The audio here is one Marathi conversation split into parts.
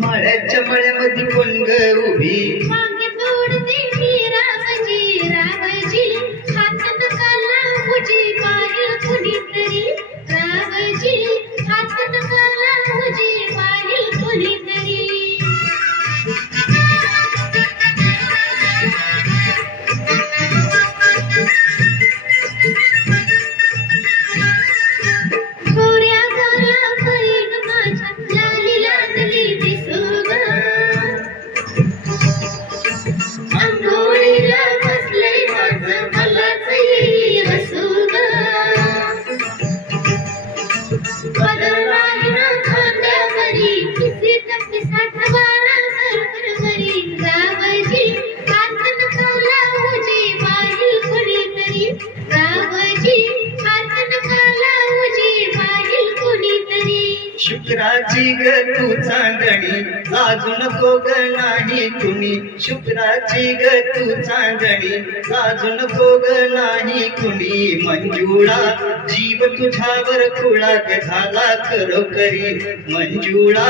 माळ्याच्या मळ्यामध्ये कोण ग उभी वांगे तोडते मी रामजी रामजी हातात काला उजी पाहिल कुणीतरी रामजी हातात काला उजी पाहिल कुणीतरी गोऱ्या गोऱ्या बहीण माझ्या लाली लाडली दिसू ग अंघोळीला बसलंय माझं मलाच येई हसू ग पदराईनं खांद्यावरी पिसीत पिसाट वारा भरभरभरी रामजी हातात काला उजी पाहिल कुणीतरी रामजी हातात काला उजी पाहिल कुणीतरी शुक्राची ग तू चांदणी लाजू नको ग नाही कुणी शुक्राची ग तू चांदणी लाजू नको ग नाही कुणी मंजुळा जीव तुझ्यावर खुळा ग झाला खरोखरी मंजुळा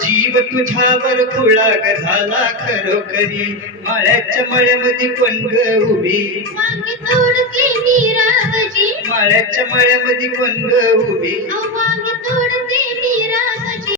जीव तुझ्यावर खुळा ग झाला खरोखरी माळ्याच्या मळ्यामध्ये कोण ग उभी वांगी तोडते मी रामजी माळ्याच्या मळ्यामध्ये कोण ग उभी अव्वा